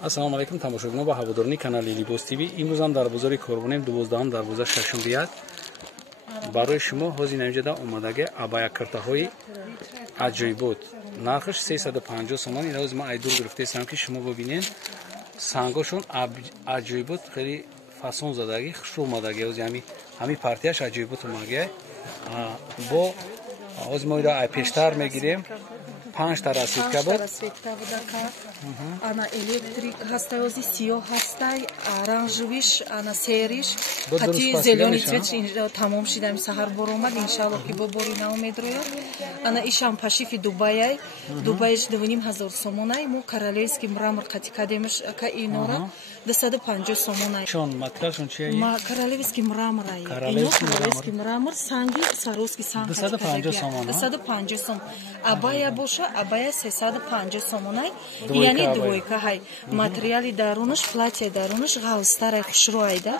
Ассалому алайкум тамошобинон ва ҳаводорони канали Либос ТВ. Имрӯз ҳам дар бозори Корбонем 12 дарвоза Шашумбият барои шумо ҳозир намҷада омадаги абая киртаҳои аҷоибот. Нархаш 350 сомон. Ин ҳозир ман айдур гирифтаам ки шумо бибинед. Сангошон аҷоибот хеле фасон задаги хуш омадаги. Ҳозир ҳами партияш аҷоибот омадаги. Бо ҳозир мо ира ай пештар мегирем. 5 та расветка буд. Ана электрик ҳастай, ози сиёҳ ҳастай, оранжевиш, ана сериш, ҳати зелёни цвет тамом шида саҳар бор омад, иншаллоҳ ки бо бори нав медрояд. Ана ишам пашифи Дубайай, Дубайш 2500 сомонай, мо королевский мрамор қати кадемаш ка инора 250 сомонай. Чон материалшон чия? Королевский мраморай. Ино королевский мрамор, санги Сваровский санг 250 сомон. 250 сом. Абая боша, абая 350 сомонай. Яъни двойка ҳай. Материали дарунаш, платья дарунаш ғавстарай хушроайда.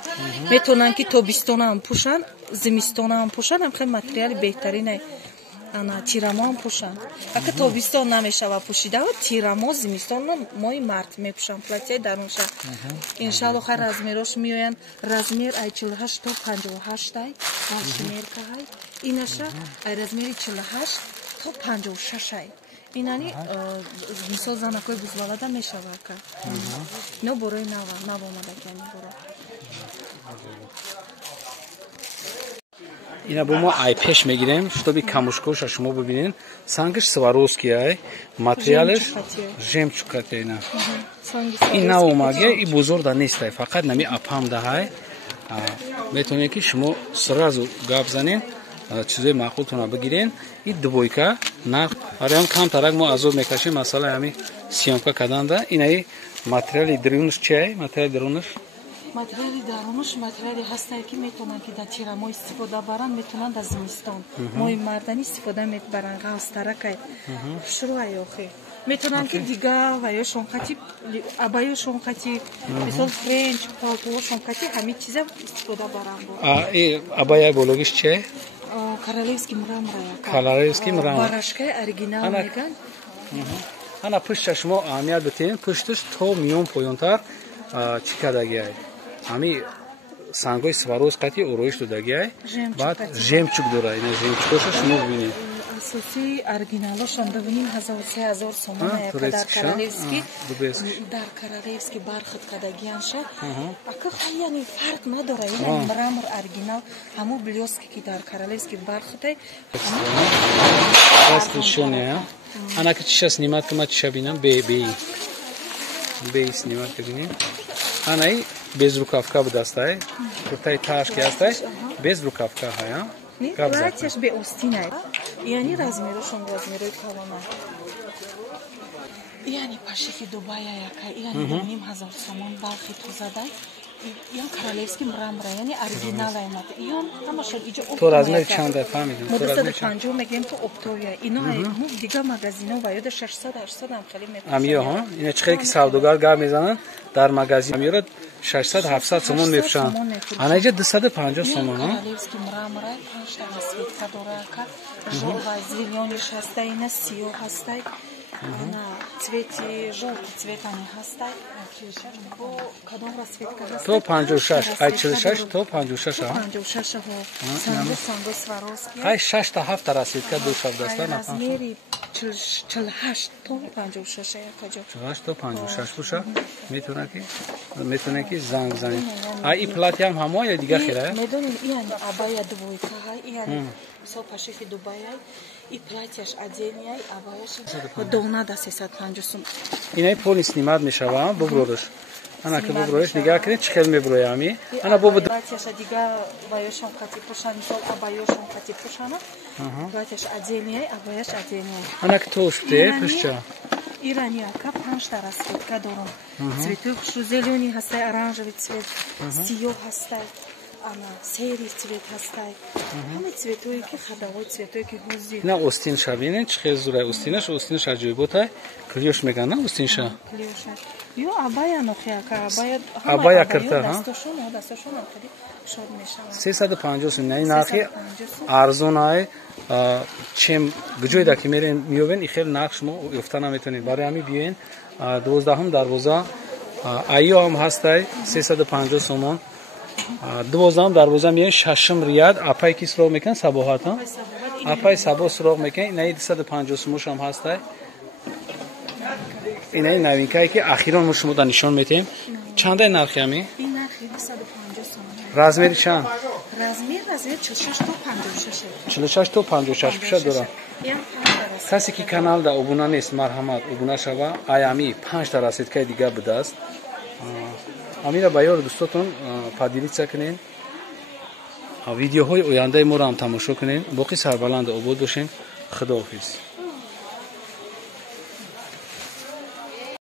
Метонам ки тобистонам пушан, зимистонам пушан, ам хеле материали беҳтаринай. Ана тирамо ам пушан. Ака тобистон намешава пушида, тирамо зимистон мои март мепушан платья дарунша. Иншаллоҳ ҳар размерош меоянд. Размер ай 48 то 58 ай. Шумерка ҳай. Инаша ай размери 48 то 56 ай. Инани мисол занакои бузвалада мешава ака. Но борои нав омадакани боро. Ина бо мо ай пеш мегирем, шутоби камушкоша шумо бибинед. Сангаш Сваровский ай, материалаш жемчугкати ина. Ин нав омаги, и бузурда нестай, фақат нами апамда ай. Метонед ки шумо сразу гап занед, чизои маъқултона бигирен. И двойка нарх арам кам тарак мо азоб мекашем, масала ҳами сиёмка каданда. Инаи материали дарунаш чиай? Материали дарунаш материали дарунаш материали ҳастае ки метавонанд ки дар тирамо истифода баранд, метавонанд аз зимистон мои мардани истифода мебаранд. ғавстаракай шуруай охи метавонанд ки дига ва ё шонқати абаё шонқати мисол френч палтуо шонқати ҳамин чиза истифода баранд. Абая бологиш чиай? Королевский мрамор. Королевский мрамор. Барашкай оригинал меган. Ана пушта шумо аҳамият битен, пушташ то миён поёнтар чӣ кадагиай? Ҳами сангои Сваровский ороиш додагиай. Баъд жемчуг дора. Ина жемчугоша шумо бибинед. Асосии оригиналошон 2000-3000 сомон дар королевский бархат кадагианша. Ака яъни фарқ надора. Ина мрамор оригинал ҳамо блёски ки дар королевский бархатай. Разрешение. Ана ки чиша сниматка ма чиша бинам бей сниматка бинем. Анаи без рукавка будастай. Куртаи ташки ҳастай. Без рукавка ҳая. Платьяш бе остинай. Яъни размерошон размерои калона. Яъни пашифи Дубая яка. Яъни 2500 сомон бархи тузадай. Ян королевский мрамор, яъни оригинал аймат. Ян ҳамашон иҷо оп. То размери чанда фаҳмидем? То 250 мегем то оптовия. Ино ҳам дига магазино ва ёда 600-800 ам хеле мепушад. Амиё ҳа? Ина чӣ хеле ки савдогар гап мезананд дар магазин. Амиёра 600-700 сомон мефушанд. Ана иҷо 250 сомон. Королевский мрамор 5 та расветка дора ака. Жолва зелёниш ҳастай, ина сиёҳ ҳастай. Ана цвети жовти цветани ҳастай. Бо кадом расветка ҳастай? То 56, ай 46 то 56 ҳа. 56 ҳо. Санго Сваровский. Ай 6 та 7 та расветка душав даста на размери 48 то 56 якаҷо. 48 то 56 буша. Метавонад ки занг занед. Ай и платья ҳам ҳамо ё дига хелая? Медонем яъни абая двойка ҳай, яъни мисол пашифи Дубая и платьяш отдельный, абаяш дона да 350 сом. Инаи поли снимат мешава, бубродаш. Ана ки буброеш нигоҳ кунед чӣ хел меброями. Ана бобу платьяша дига ваёшон қати пушан, мисол абаёшон қати пушана. Платьяш отдельный, абаяш отдельный. Ана ки тоште пушча. Ирани ака 5 та расветка дорам. Цветои хушу зелёни ҳастай, оранжевый цвет, сиёҳ ҳастай. Ана серий цвет ҳастай. Ҳамаи цветое ки хадавои цветое ки ҳозир. На остин шавинен чӣ хел зурай остинаш аҷоиботай. Клёш мегана остинша. Клёша. Ё абая нохи ака абая кирта ҳа. Дастошон хеле шод мешавад. 350 сом. Яъни нархи арзонай. Чем гҷоида ки мерен миёбен и хел нарх шумо ёфта наметонед. Барои ҳамин биёен 12 дарвоза айё ҳам ҳастай 350 сомон. 12 дарвоза миён 6 рият. Апай ки суроғ мекан сабоҳат ҳам. Апай сабо суроғ мекан. Инаи 250 сомош ҳам ҳастай. Инаи навинкае ки ахирон мо шумо да нишон метем. Чандай нархи ами? ин нархи 250 сомон. Размери чанд? Размер 46 то 56. 46 то 56 пиша дора. Ям کسی که کانال دا ابونا نیست مرحمت ابونا شوا ایامی 5 تا راسیدکای دیگه بوده است. امیرا بایور دوستاتون پادیریچا کنین. ویدیوهای آینده ما را هم تماشا کنین. باقی سربلند آباد باشین. خداحافظ.